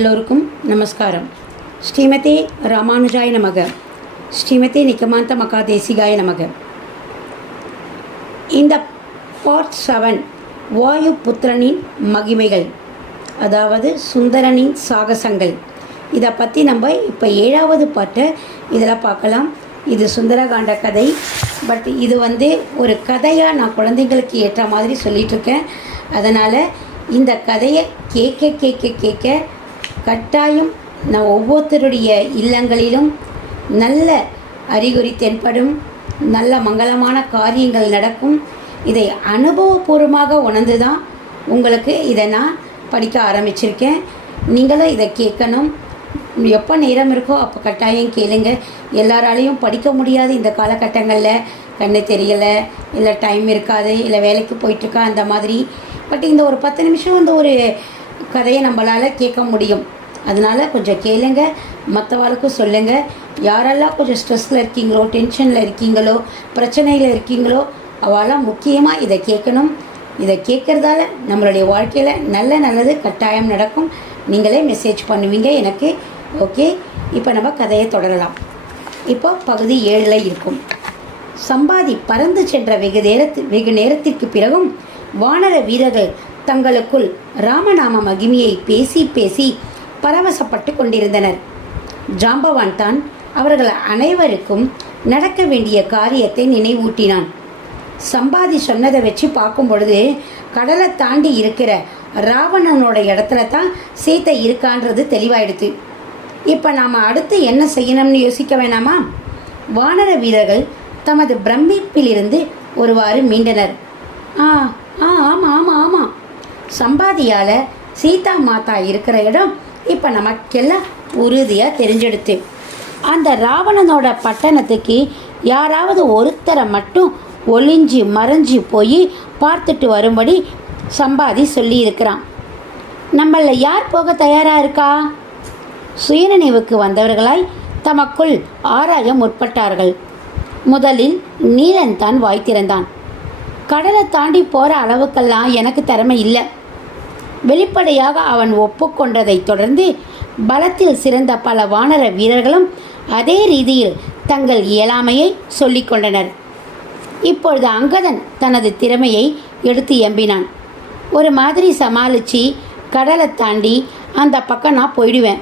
எல்லோருக்கும் நமஸ்காரம். ஸ்ரீமதி ராமானுஜாய நமக. ஸ்ரீமதி நிக்கமாந்த மகா தேசிகாய நமக. இந்த பார்ட் செவன் வாயு புத்திரனின் மகிமைகள் அதாவது சுந்தரனின் சாகசங்கள். இதை பற்றி நம்ம இப்போ ஏழாவது பாட்டை இதில் பார்க்கலாம். இது சுந்தரகாண்ட கதை. பட் இது வந்து ஒரு கதையாக நான் குழந்தைங்களுக்கு ஏற்ற மாதிரி சொல்லிகிட்ருக்கேன் அதனால் இந்த கதையை கேட்க கேட்க கேட்க கட்டாயம் நான் ஒவ்வொருத்தருடைய இல்லங்களிலும் நல்ல அறிகுறி தென்படும் நல்ல மங்களமான காரியங்கள் நடக்கும். இதை அனுபவபூர்வமாக உணர்ந்து தான் உங்களுக்கு இதை நான் படிக்க ஆரம்பிச்சிருக்கேன். நீங்களும் இதை கேட்கணும். எப்போ நேரம் இருக்கோ அப்போ கட்டாயம் கேளுங்க. எல்லாராலையும் படிக்க முடியாது இந்த காலகட்டங்களில். கண்ணு தெரியலை இல்லை டைம் இருக்காது இல்லை வேலைக்கு போயிட்டுருக்கா அந்த மாதிரி. பட் இந்த ஒரு பத்து நிமிஷம் இந்த ஒரு கதையை நம்மளால் கேட்க முடியும். அதனால் கொஞ்சம் கேளுங்க மற்றவாளுக்கும் சொல்லுங்கள் யாரெல்லாம் கொஞ்சம் ஸ்ட்ரெஸ்ஸில் இருக்கீங்களோ டென்ஷனில் இருக்கீங்களோ பிரச்சனையில் இருக்கீங்களோ அவெல்லாம் முக்கியமாக இதை கேட்கணும். இதை கேட்குறதால நம்மளுடைய வாழ்க்கையில் நல்ல நல்லது கட்டாயம் நடக்கும். நீங்களே மெசேஜ் பண்ணுவீங்க எனக்கு ஓகே இப்போ நம்ம கதையை தொடரலாம். இப்போ பகுதி ஏழில் இருக்கும். சம்பாதி பறந்து சென்ற வெகு நேரத்து வெகு நேரத்திற்கு பிறகும் வானர வீரர்கள் தங்களுக்குள் ராமநாம மகிமையை பேசி பேசி பரவசப்பட்டு கொண்டிருந்தனர். ஜாம்பவான் தான் அவர்கள் அனைவருக்கும் நடக்க வேண்டிய காரியத்தை நினைவூட்டினான். சம்பாதி சொன்னதை வச்சு பார்க்கும் பொழுது கடலை தாண்டி இருக்கிற ராவணனோட இடத்துல தான் சீத்தை இருக்கான்றது தெளிவாயிடுது இப்போ நாம் அடுத்து என்ன செய்யணும்னு யோசிக்க வேணாமா? வானர வீரர்கள் தமது பிரமிப்பிலிருந்து ஒருவாறு மீண்டனர். ஆ சம்பாதியால் சீதா மாதா இருக்கிற இடம் இப்போ நமக்கெல்லாம் உறுதியாக தெரிஞ்செடுத்து. அந்த ராவணனோட பட்டணத்துக்கு யாராவது ஒருத்தரை மட்டும் ஒளிஞ்சு மறைஞ்சு போய் பார்த்துட்டு வரும்படி சம்பாதி சொல்லியிருக்கிறான். நம்மள யார் போக தயாராக இருக்கா? சுயநினைவுக்கு வந்தவர்களாய் தமக்குள் ஆராய முற்பட்டார்கள். முதலில் நீலன் தான் வாய் திறந்தான். கடலை தாண்டி போகிற அளவுக்கெல்லாம் எனக்கு திறமை இல்லை. வெளிப்படையாக அவன் ஒப்புக்கொண்டதைத் தொடர்ந்து பலத்தில் சிறந்த பல வானர வீரர்களும் அதே ரீதியில் தங்கள் இயலாமையை சொல்லிக் கொண்டனர். இப்பொழுது அங்கதன் தனது திறமையை எடுத்து எம்பினான். ஒரு மாதிரி சமாளித்து கடலை தாண்டி அந்த பக்கம் நான் போயிடுவேன்.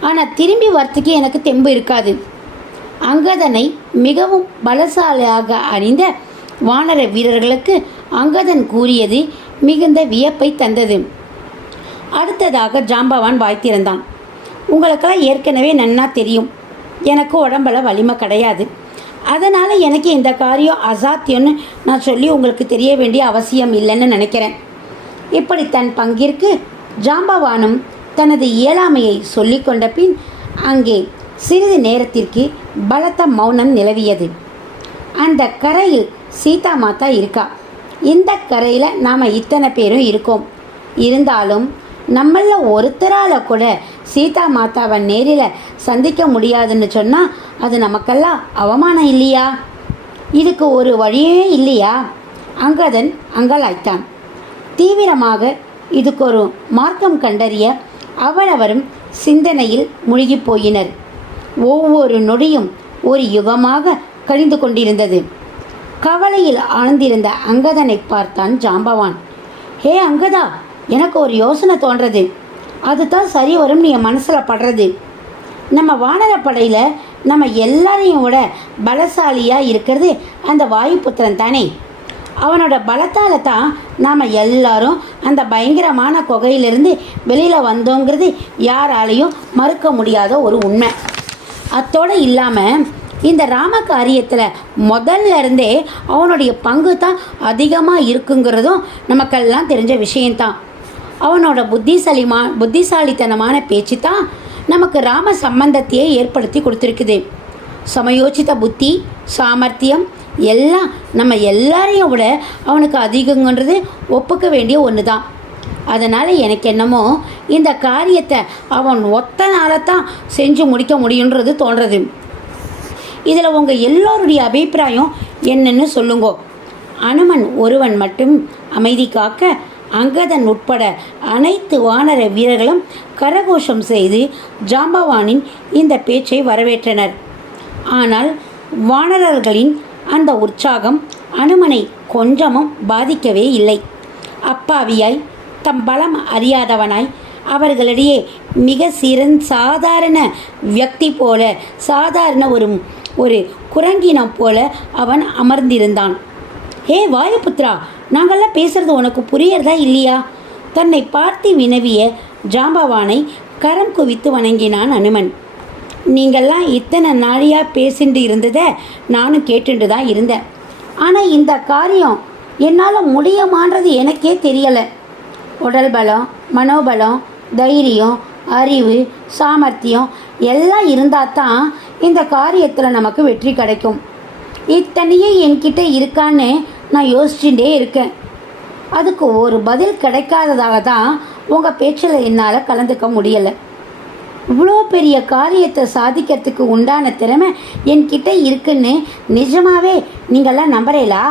ஆனால் திரும்பி வரத்துக்கு எனக்கு தெம்பு இருக்காது. அங்கதனை மிகவும் பலசாலியாக அறிந்த வானர வீரர்களுக்கு அங்கதன் கூறியது மிகுந்த வியப்பை தந்தது. அடுத்ததாக ஜாம்பவான் வாய்த்திருந்தான் உங்களுக்கெல்லாம் ஏற்கனவே நன்னா தெரியும். எனக்கு உடம்புல வலிமை கிடையாது. அதனால் எனக்கு இந்த காரியம் அசாத்தியம்னு நான் சொல்லி உங்களுக்கு தெரிய வேண்டிய அவசியம் இல்லைன்னு நினைக்கிறேன். இப்படி தன் பங்கிற்கு ஜாம்பவானும் தனது இயலாமையை சொல்லிக்கொண்ட பின் அங்கே சிறிது நேரத்திற்கு பலத்த மௌனம் நிலவியது. அந்த கரையில் சீதா மாதா இருக்கா? இந்த கரையில் நாம் இத்தனை பேரும் இருக்கோம். இருந்தாலும் நம்மள ஒருத்தரால் கூட சீதா மாதாவை நேரில் சந்திக்க முடியாதுன்னு சொன்னால் அது நமக்கெல்லாம் அவமானம் இல்லையா? இதுக்கு ஒரு வழியே இல்லையா? அங்கதன் அங்கலாய்த்தான். தீவிரமாக இதுக்கு ஒரு மார்க்கம் கண்டறிய அவரவரும் சிந்தனையில் முழுகிப் போயினர். ஒவ்வொரு நொடியும் ஒரு யுகமாக கழிந்து கொண்டிருந்தது. கவலையில் ஆழ்ந்திருந்த அங்கதனை பார்த்தான் ஜாம்பவான். ஹே அங்கதா! எனக்கு ஒரு யோசனை தோன்றது. அதுதான் சரி வரும் நீ என் மனசில் படுறது. நம்ம வானரப்படையில் நம்ம எல்லாரையும் விட பலசாலியாக இருக்கிறது அந்த வாயுபுத்திரன் தானே. அவனோட பலத்தால் தான் நாம் எல்லாரும் அந்த பயங்கரமான குகையிலிருந்து வெளியில் வந்தோங்கிறது யாராலையும் மறுக்க முடியாத ஒரு உண்மை. அத்தோடு இல்லாமல் இந்த ராம காரியத்தில் முதல்ல இருந்தே அவனுடைய பங்கு தான் அதிகமாக இருக்குங்கிறதும் நமக்கெல்லாம் தெரிஞ்ச விஷயந்தான் அவனோட புத்திசாலிமா புத்திசாலித்தனமான பேச்சு தான் நமக்கு ராம சம்பந்தத்தையே ஏற்படுத்தி கொடுத்துருக்குது. சமயோச்சித புத்தி சாமர்த்தியம் எல்லாம் நம்ம எல்லாரையும் விட அவனுக்கு அதிகங்கிறது ஒப்புக்க வேண்டிய ஒன்று தான் அதனால் எனக்கு என்னமோ இந்த காரியத்தை அவன் ஒத்த தான் செஞ்சு முடிக்க முடியுன்றது தோன்றது. இதில் உங்கள் எல்லோருடைய அபிப்பிராயம் என்னன்னு சொல்லுங்கோ. அனுமன் ஒருவன் மட்டும் அமைதி காக்க அங்கதன் உட்பட அனைத்து வானர வீரர்களும் கரகோஷம் செய்து ஜாம்பவானின் இந்த பேச்சை வரவேற்றனர். ஆனால் வானரர்களின் அந்த உற்சாகம் அனுமனை கொஞ்சமும் பாதிக்கவே இல்லை. அப்பாவியாய் தம் பலம் அறியாதவனாய் அவர்களிடையே மிக சிறந்த சாதாரண வியக்தி போல சாதாரண ஒரு ஒரு குரங்கினம் போல அவன் அமர்ந்திருந்தான். ஹே வாயுபுத்ரா நாங்கள்லாம் பேசுறது உனக்கு புரியறதா இல்லையா? தன்னை பார்த்து வினவிய ஜாம்பவானை கரம் குவித்து வணங்கினான் அனுமன். நீங்கள்லாம் இத்தனை நாளியாக பேசிட்டு இருந்ததை நானும் கேட்டுட்டு தான் இருந்தேன். ஆனால் இந்த காரியம் என்னால் முடியுமான்றது எனக்கே தெரியலை. உடல் பலம் மனோபலம் தைரியம் அறிவு சாமர்த்தியம் எல்லாம் இருந்தால் தான் இந்த காரியத்தில் நமக்கு வெற்றி கிடைக்கும். இத்தனையே என்கிட்ட இருக்கான்னு நான் யோசிச்சுட்டே இருக்கேன். அதுக்கு ஒரு பதில் கிடைக்காததாக தான் உங்கள் பேச்சில் என்னால் கலந்துக்க முடியலை. இவ்வளோ பெரிய காரியத்தை சாதிக்கிறதுக்கு உண்டான திறமை என்கிட்ட இருக்குன்னு நிஜமாவே நீங்கள்லாம் நம்புறீங்களா?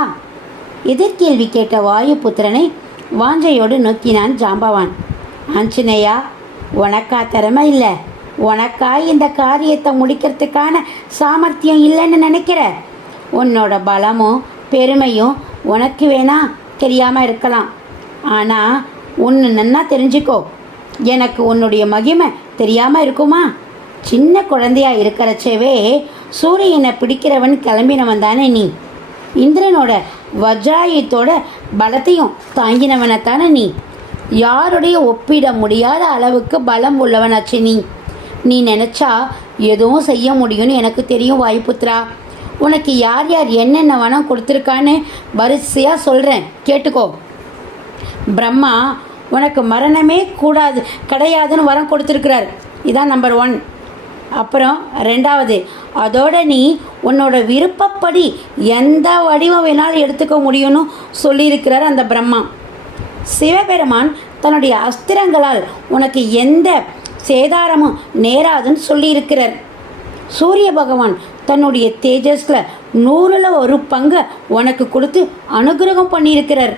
எதிர்கேள்வி கேட்ட வாயு புத்திரனை வாஞ்சையோடு நோக்கினான் ஜாம்பவான். ஆஞ்சநேயா உனக்கா திறமை இல்லை. உனக்கா இந்த காரியத்தை முடிக்கிறதுக்கான சாமர்த்தியம் இல்லைன்னு நினைக்கிற? உன்னோட பலமும் பெருமையும் உனக்கு வேணா தெரியாமல் இருக்கலாம். ஆனால் ஒன்று நன்னா தெரிஞ்சுக்கோ. எனக்கு உன்னுடைய மகிமை தெரியாமல் இருக்குமா? சின்ன குழந்தையா இருக்கிறச்சவே சூரியனை பிடிக்கிறவன் கிளம்பினவன் தானே நீ. இந்திரனோட வஜ்ராயுத்தோட பலத்தையும் தாங்கினவனை தானே நீ. யாருடைய ஒப்பிட முடியாத அளவுக்கு பலம் உள்ளவனாச்சு நீ. நீ நினச்சா எதுவும் செய்ய முடியும்னு எனக்கு தெரியும் வாய்ப்புத்ரா. உனக்கு யார் யார் என்னென்ன வனம் கொடுத்துருக்கான்னு வரிசையாக சொல்கிறேன் கேட்டுக்கோ. பிரம்மா உனக்கு மரணமே கூடாது கிடையாதுன்னு வரம் கொடுத்துருக்கிறார். இதான் நம்பர் ஒன் அப்புறம் ரெண்டாவது அதோட நீ உன்னோட விருப்பப்படி எந்த வடிவம் வேணாலும் எடுத்துக்க முடியும்னு சொல்லியிருக்கிறார் அந்த பிரம்மா. சிவபெருமான் தன்னுடைய அஸ்திரங்களால் உனக்கு எந்த சேதாரமும் நேராதுன்னு சொல்லியிருக்கிறார். சூரிய பகவான் தன்னுடைய தேஜஸில் நூறில் ஒரு பங்கை உனக்கு கொடுத்து அனுகிரகம் பண்ணியிருக்கிறார்.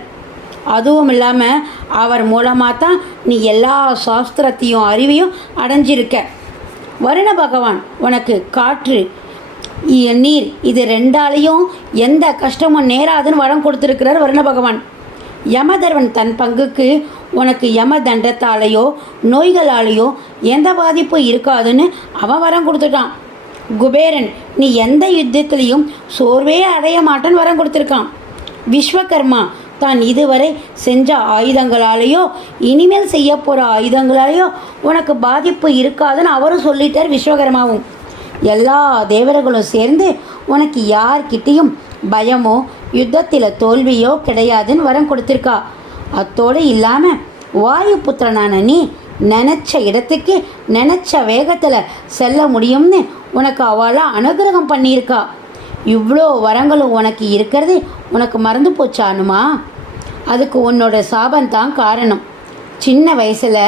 அதுவும் இல்லாமல் அவர் மூலமாக தான் நீ எல்லா சாஸ்திரத்தையும் அறிவையும் அடைஞ்சிருக்க. வருண பகவான் உனக்கு காற்று நீர் இது ரெண்டாலையும் எந்த கஷ்டமும் நேராதுன்னு வரம் கொடுத்துருக்கிறார் வருண பகவான். யமதர்வன் தன் பங்குக்கு உனக்கு யம தண்டத்தாலேயோ நோய்களாலேயோ எந்த பாதிப்பும் இருக்காதுன்னு அவன் வரம் கொடுத்துட்டான். குபேரன் நீ எந்த யுத்தத்திலையும் சோர்வே அடைய மாட்டேன்னு வரம் கொடுத்துருக்கான். விஸ்வகர்மா தான் இதுவரை செஞ்ச ஆயுதங்களாலேயோ இனிமேல் செய்ய போகிற ஆயுதங்களாலேயோ உனக்கு பாதிப்பு இருக்காதுன்னு அவரும் சொல்லிட்டார் விஸ்வகர்மாவும். எல்லா தேவர்களும் சேர்ந்து உனக்கு யார்கிட்டேயும் பயமோ யுத்தத்தில் தோல்வியோ கிடையாதுன்னு வரம் கொடுத்துருக்கா. அத்தோடு இல்லாமல் வாயு புத்திரனான நீ நினச்ச இடத்துக்கு நினச்ச வேகத்தில் செல்ல முடியும்னு உனக்கு அவளாக அனுகிரகம் பண்ணியிருக்கா. இவ்வளோ வரங்களும் உனக்கு இருக்கிறது உனக்கு மறந்து போச்சானுமா அதுக்கு உன்னோட சாபந்தான் காரணம். சின்ன வயசில்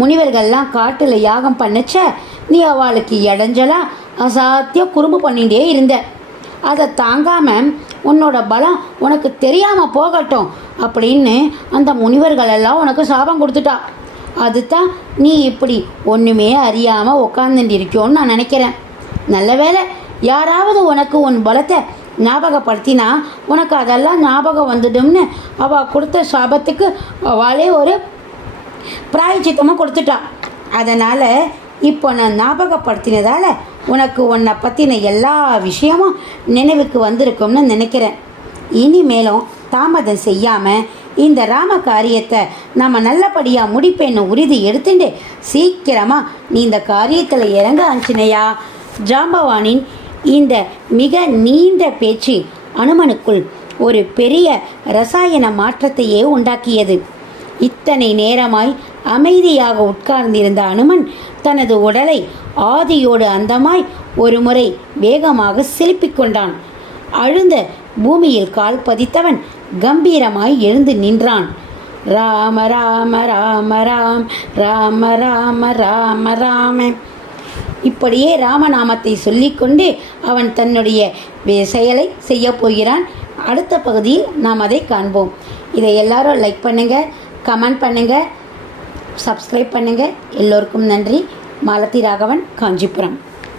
முனிவர்கள்லாம் காட்டில் யாகம் பண்ணச்ச நீ அவளுக்கு இடைஞ்சலா அசாத்தியம் குறும்பு பண்ணிகிட்டே இருந்த. அதை தாங்காமல் உன்னோட பலம் உனக்கு தெரியாமல் போகட்டும் அப்படின்னு அந்த முனிவர்கள் எல்லாம் உனக்கு சாபம் கொடுத்துட்டா. அதுதான் நீ இப்படி ஒன்றுமே அறியாமல் உட்காந்துட்டு இருக்கியோன்னு நான் நினைக்கிறேன். நல்ல வேளை யாராவது உனக்கு உன் பலத்தை ஞாபகப்படுத்தினா உனக்கு அதெல்லாம் ஞாபகம் வந்துடும்னு அவள் கொடுத்த சாபத்துக்கு அவளே ஒரு பிராயச்சித்தமாக கொடுத்துட்டா. அதனால் இப்போ நான் ஞாபகப்படுத்தினதால உனக்கு உன்னை பற்றின எல்லா விஷயமும் நினைவுக்கு வந்திருக்கும்னு நினைக்கிறேன். இனிமேலும் தாமதம் செய்யாமல் இந்த ராம காரியத்தை நம்ம நல்லபடியாக முடிப்பேன்னு உறுதி எடுத்துட்டு சீக்கிரமாக நீ இந்த காரியத்தில் இறங்க ஆஞ்சனையா ஜாம்பவானின் இந்த மிக நீண்ட பேச்சு அனுமனுக்குள் ஒரு பெரிய ரசாயன மாற்றத்தையே உண்டாக்கியது. இத்தனை நேரமாய் அமைதியாக உட்கார்ந்திருந்த அனுமன் தனது உடலை ஆதியோடு அந்தமாய் ஒரு முறை வேகமாக சிலுப்பிக் கொண்டான். அழுந்த பூமியில் கால் பதித்தவன் கம்பீரமாய் எழுந்து நின்றான். ராம ராம ராம ராம் ராம ராம ராம ராம. இப்படியே ராமநாமத்தை சொல்லிக்கொண்டு அவன் தன்னுடைய செயலை செய்ய போகிறான். அடுத்த பகுதியில் நாம் அதை காண்போம். இதை எல்லாரும் லைக் பண்ணுங்கள் கமெண்ட் பண்ணுங்கள் சப்ஸ்கிரைப் பண்ணுங்கள் எல்லோருக்கும் நன்றி. மாலதி ராகவன் காஞ்சிபுரம்.